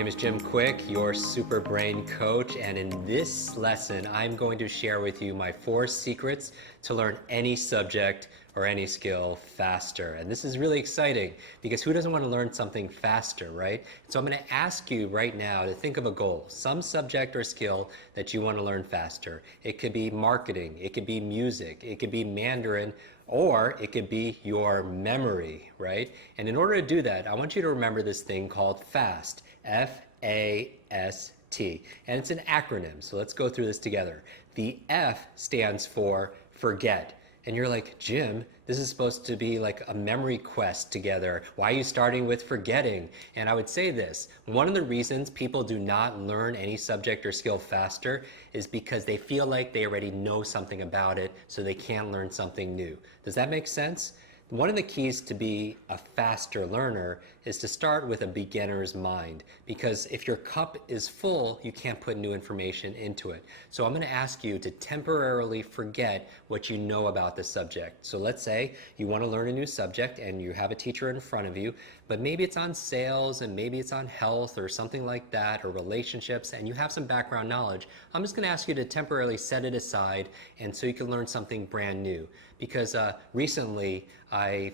name is Jim Quick, your Super Brain Coach, and in this lesson, I'm going to share with you my 4 secrets to learn any subject or any skill faster. And this is really exciting because who doesn't want to learn something faster, right? So I'm going to ask you right now to think of a goal, some subject or skill that you want to learn faster. It could be marketing, it could be music, it could be Mandarin, or it could be your memory, right? And in order to do that, I want you to remember this thing called FAST, F-A-S-T. And it's an acronym, so let's go through this together. The F stands for forget. And you're like, Jim, this is supposed to be like a memory quest together. Why are you starting with forgetting? And I would say this, one of the reasons people do not learn any subject or skill faster is because they feel like they already know something about it, so they can't learn something new. Does that make sense? One of the keys to be a faster learner is to start with a beginner's mind, because if your cup is full, you can't put new information into it. So I'm going to ask you to temporarily forget what you know about the subject. So let's say you want to learn a new subject and you have a teacher in front of you, but maybe it's on sales and maybe it's on health or something like that, or relationships, and you have some background knowledge. I'm just going to ask you to temporarily set it aside and so you can learn something brand new. Because recently,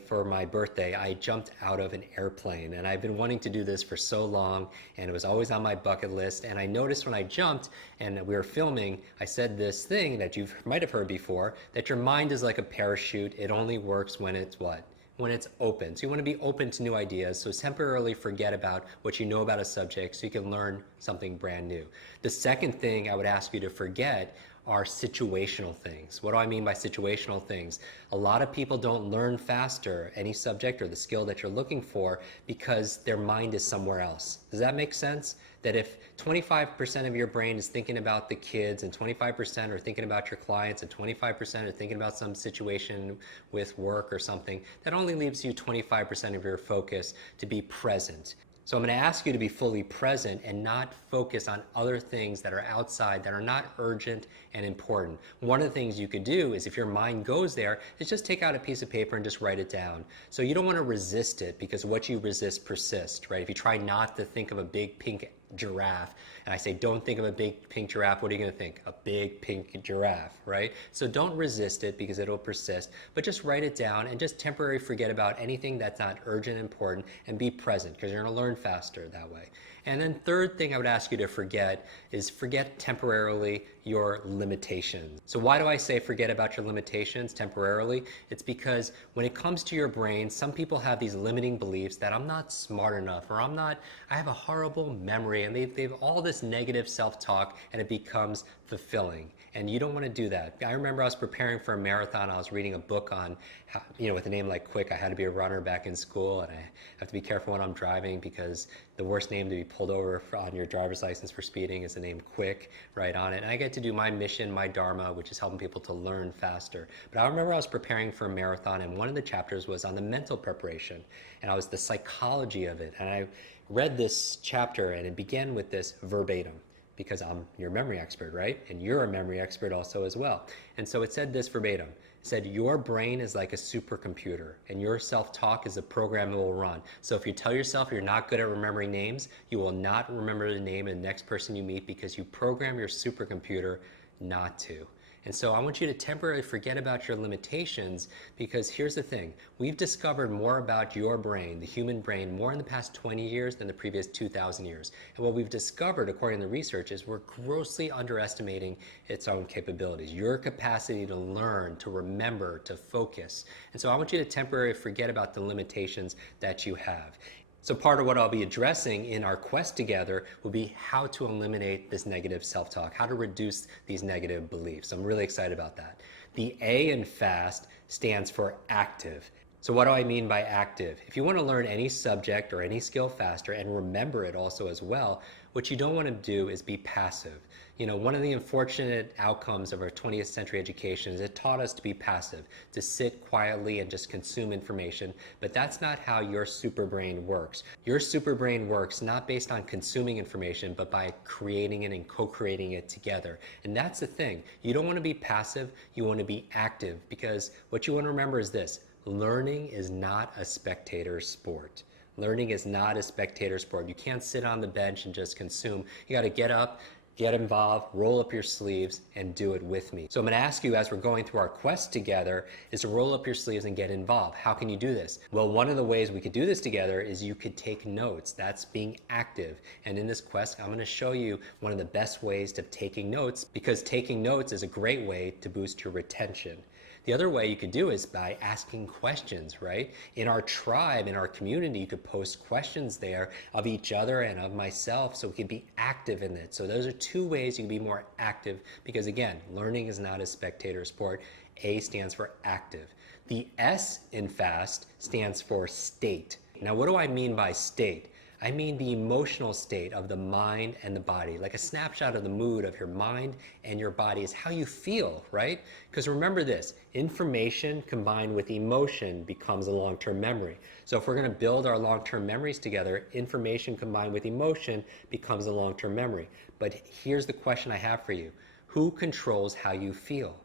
for my birthday, I jumped out of an airplane, and I've been wanting to do this for so long, and it was always on my bucket list. And I noticed when I jumped and we were filming, I said this thing that you might have heard before, that your mind is like a parachute. It only works when it's what? When it's open. So you want to be open to new ideas. So temporarily forget about what you know about a subject so you can learn something brand new. The second thing I would ask you to forget are situational things. What do I mean by situational things? A lot of people don't learn faster any subject or the skill that you're looking for because their mind is somewhere else. Does that make sense? That if 25% of your brain is thinking about the kids and 25% are thinking about your clients and 25% are thinking about some situation with work or something, that only leaves you 25% of your focus to be present. So I'm going to ask you to be fully present and not focus on other things that are outside, that are not urgent and important. One of the things you could do is, if your mind goes there, is just take out a piece of paper and just write it down. So you don't want to resist it, because what you resist persists, right? If you try not to think of a big pink giraffe, and I say don't think of a big pink giraffe, what are you going to think? A big pink giraffe, right? So don't resist it because it'll persist, but just write it down and just temporarily forget about anything that's not urgent and important, and be present, because you're going to learn faster that way. And then third thing I would ask you to forget is forget temporarily your limitations. So why do I say forget about your limitations temporarily? It's because when it comes to your brain, some people have these limiting beliefs that I'm not smart enough, or I have a horrible memory, and they've all this negative self-talk, and it becomes fulfilling. And you don't want to do that. I remember I was preparing for a marathon. I was reading a book on how, with a name like Quick, I had to be a runner back in school, and I have to be careful when I'm driving, because the worst name to be pulled over on your driver's license for speeding is the name Quick right on it. And I get to do my mission, my dharma, which is helping people to learn faster. But I remember I was preparing for a marathon, and one of the chapters was on the mental preparation, and I was the psychology of it. And I read this chapter, and it began with this verbatim, because I'm your memory expert, right? And you're a memory expert also as well. And so it said this verbatim. It said, your brain is like a supercomputer, and your self-talk is a program that will run. So if you tell yourself you're not good at remembering names, you will not remember the name of the next person you meet, because you program your supercomputer not to. And so I want you to temporarily forget about your limitations, because here's the thing. We've discovered more about your brain, the human brain, more in the past 20 years than the previous 2,000 years. And what we've discovered, according to the research, is we're grossly underestimating its own capabilities, your capacity to learn, to remember, to focus. And so I want you to temporarily forget about the limitations that you have. So part of what I'll be addressing in our quest together will be how to eliminate this negative self-talk, how to reduce these negative beliefs. I'm really excited about that. The A in FAST stands for active. So what do I mean by active? If you want to learn any subject or any skill faster and remember it also as well, what you don't want to do is be passive. One of the unfortunate outcomes of our 20th century education is it taught us to be passive, to sit quietly and just consume information, but that's not how your super brain works. Your super brain works not based on consuming information, but by creating it and co-creating it together. And that's the thing. You don't want to be passive, you want to be active, because what you want to remember is this: learning is not a spectator sport. Learning is not a spectator sport. You can't sit on the bench and just consume. You got to get up, get involved, roll up your sleeves, and do it with me. So I'm gonna ask you, as we're going through our quest together, is to roll up your sleeves and get involved. How can you do this? Well, one of the ways we could do this together is you could take notes. That's being active. And in this quest, I'm gonna show you one of the best ways to taking notes, because taking notes is a great way to boost your retention. The other way you could do is by asking questions, right? In our tribe, in our community, you could post questions there of each other and of myself, so we could be active in it. So those are two ways you can be more active, because again, learning is not a spectator sport. A stands for active. The S in FAST stands for state. Now, what do I mean by state? I mean the emotional state of the mind and the body. Like a snapshot of the mood of your mind and your body is how you feel, right? Because remember this, information combined with emotion becomes a long-term memory. So if we're going to build our long-term memories together, information combined with emotion becomes a long-term memory. But here's the question I have for you. Who controls how you feel?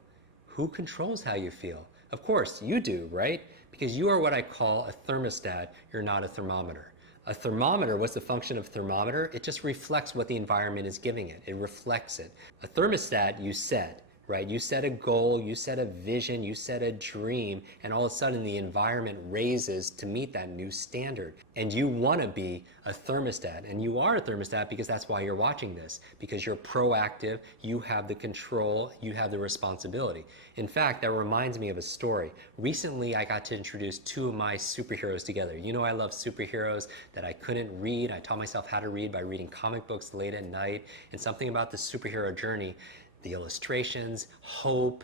Who controls how you feel? Of course, you do, right? Because you are what I call a thermostat. You're not a thermometer. A thermometer, what's the function of thermometer? It just reflects what the environment is giving it. It reflects it. A thermostat, you set, right? You set a goal, you set a vision, you set a dream, and all of a sudden the environment raises to meet that new standard. And you want to be a thermostat, and you are a thermostat because that's why you're watching this, because you're proactive, you have the control, you have the responsibility. In fact, that reminds me of a story. Recently, I got to introduce two of my superheroes together. You know I love superheroes that I couldn't read. I taught myself how to read by reading comic books late at night, and something about the superhero journey, the illustrations, hope,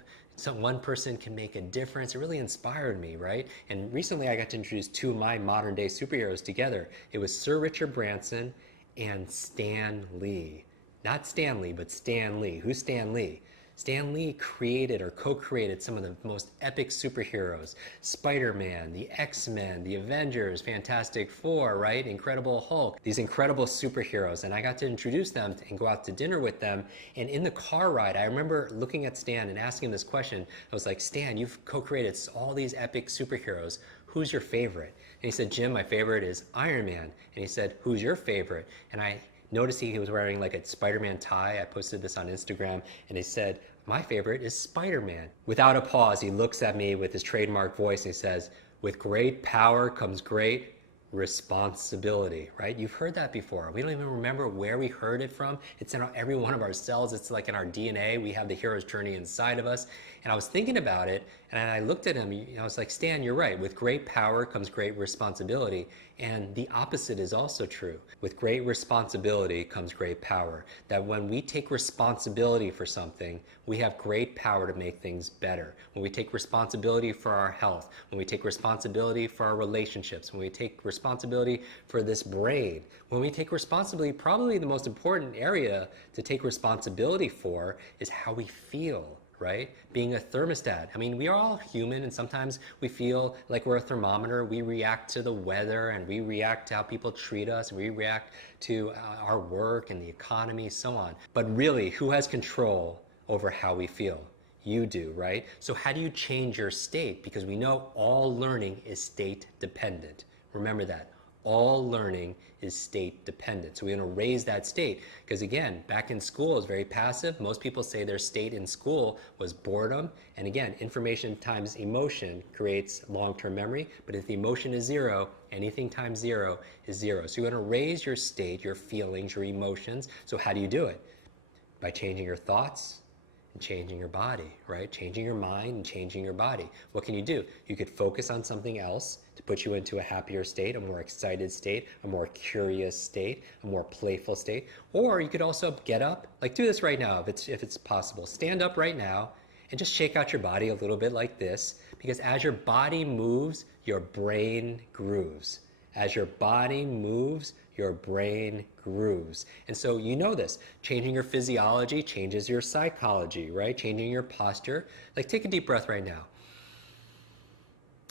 one person can make a difference. It really inspired me, right? And recently I got to introduce two of my modern day superheroes together. It was Sir Richard Branson and Stan Lee. Not Stan Lee, but Stan Lee. Who's Stan Lee? Stan Lee created or co-created some of the most epic superheroes. Spider-Man, the X-Men, the Avengers, Fantastic Four, right? Incredible Hulk. These incredible superheroes. And I got to introduce them and go out to dinner with them. And in the car ride, I remember looking at Stan and asking him this question. I was like, Stan, you've co-created all these epic superheroes. Who's your favorite? And he said, Jim, my favorite is Iron Man. And he said, who's your favorite? And I noticed he was wearing like a Spider-Man tie. I posted this on Instagram, and he said, my favorite is Spider-Man. Without a pause, he looks at me with his trademark voice and he says, with great power comes great responsibility, right? You've heard that before. We don't even remember where we heard it from. It's in every one of our cells. It's like in our DNA. We have the hero's journey inside of us. And I was thinking about it, and I looked at him, I was like, Stan, you're right. With great power comes great responsibility. And the opposite is also true. With great responsibility comes great power. That when we take responsibility for something, we have great power to make things better. When we take responsibility for our health, when we take responsibility for our relationships, when we take responsibility for this brain, when we take responsibility, probably the most important area to take responsibility for is how we feel. Right? Being a thermostat. I mean, we are all human, and sometimes we feel like we're a thermometer. We react to the weather, and we react to how people treat us, and we react to our work and the economy, so on. But really, who has control over how we feel? You do, right? So how do you change your state? Because we know all learning is state dependent. Remember that. All learning is state dependent. So we're going to raise that state, because again, back in school it was very passive. Most people say their state in school was boredom. And again, information times emotion creates long-term memory. But if the emotion is zero, anything times zero is zero. So you're going to raise your state, your feelings, your emotions. So how do you do it? By changing your thoughts and changing your body, right? Changing your mind and changing your body. What can you do? You could focus on something else to put you into a happier state, a more excited state, a more curious state, a more playful state. Or you could also get up, like do this right now if it's possible. Stand up right now and just shake out your body a little bit like this, because as your body moves, your brain grooves. As your body moves, your brain grooves. And so you know this. Changing your physiology changes your psychology, right? Changing your posture. Like take a deep breath right now.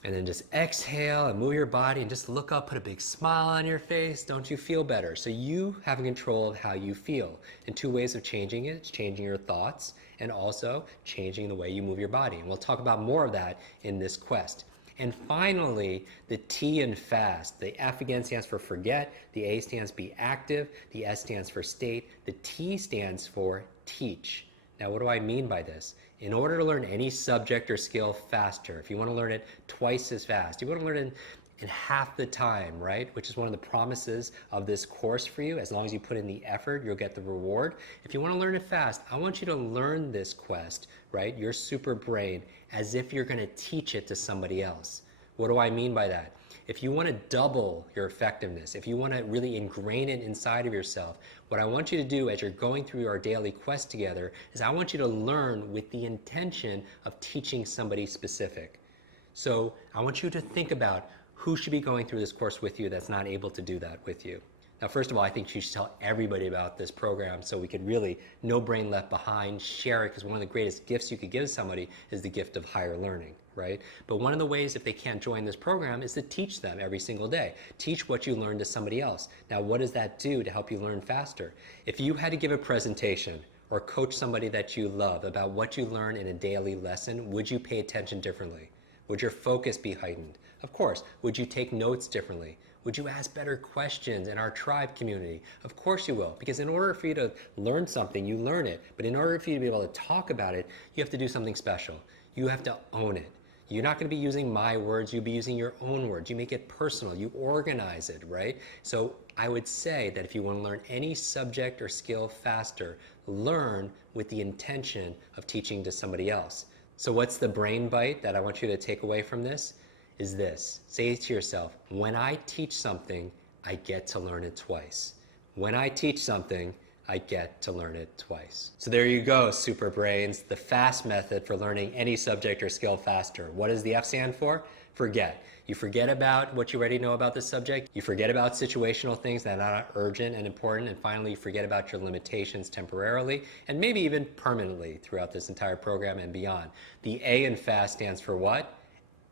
And then just exhale and move your body and just look up, put a big smile on your face. Don't you feel better? So you have control of how you feel. And two ways of changing it, it's changing your thoughts and also changing the way you move your body. And we'll talk about more of that in this quest. And finally, the T in fast. The F again stands for forget, the A stands be active, the S stands for state, the T stands for teach. Now, what do I mean by this? In order to learn any subject or skill faster, if you want to learn it twice as fast, you want to learn it in half the time, right? Which is one of the promises of this course for you. As long as you put in the effort, you'll get the reward. If you want to learn it fast, I want you to learn this quest, right? Your super brain, as if you're going to teach it to somebody else. What do I mean by that? If you want to double your effectiveness, if you want to really ingrain it inside of yourself, what I want you to do as you're going through our daily quest together is I want you to learn with the intention of teaching somebody specific. So I want you to think about who should be going through this course with you that's not able to do that with you. Now, first of all, I think you should tell everybody about this program so we could really, no brain left behind, share it, because one of the greatest gifts you could give somebody is the gift of higher learning, right? But one of the ways if they can't join this program is to teach them every single day. Teach what you learned to somebody else. Now, what does that do to help you learn faster? If you had to give a presentation or coach somebody that you love about what you learn in a daily lesson, would you pay attention differently? Would your focus be heightened? Of course. Would you take notes differently? Would you ask better questions in our tribe community? Of course you will, because in order for you to learn something, you learn it. But in order for you to be able to talk about it, you have to do something special. You have to own it. You're not going to be using my words, you'll be using your own words. You make it personal, you organize it, right? So I would say that if you want to learn any subject or skill faster, learn with the intention of teaching to somebody else. So what's the brain bite that I want you to take away from this? Is this. Say to yourself, when I teach something, I get to learn it twice. When I teach something, I get to learn it twice. So there you go, super brains, the FAST method for learning any subject or skill faster. What does the F stand for? Forget. You forget about what you already know about the subject. You forget about situational things that are not urgent and important. And finally, you forget about your limitations temporarily and maybe even permanently throughout this entire program and beyond. The A in FAST stands for what?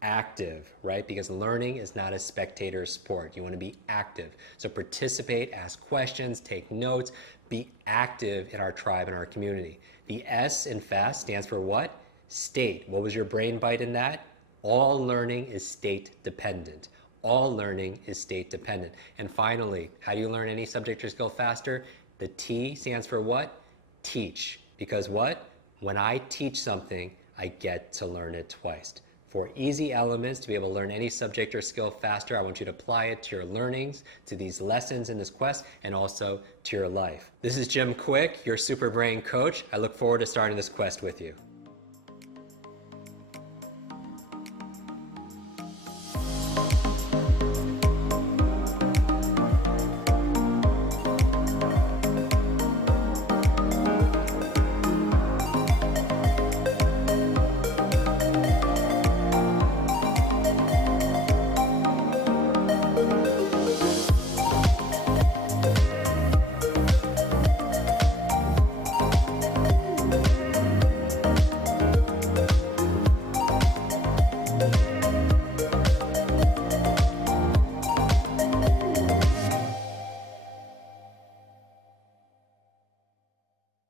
Active, right? Because learning is not a spectator sport. You want to be active. So participate, ask questions, take notes, be active in our tribe and our community. The S in FAST stands for what? State. What was your brain bite in that? All learning is state dependent. All learning is state dependent. And finally, how do you learn any subject or skill faster? The T stands for what? Teach. Because what? When I teach something, I get to learn it twice. For easy elements to be able to learn any subject or skill faster, I want you to apply it to your learnings, to these lessons in this quest, and also to your life. This is Jim Quick, your Super Brain coach. I look forward to starting this quest with you.